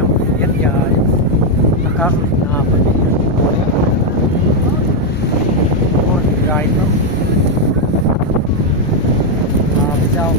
всем привет, я Алекс. Нахожусь на побережье моря, в городе Гайдо. Взял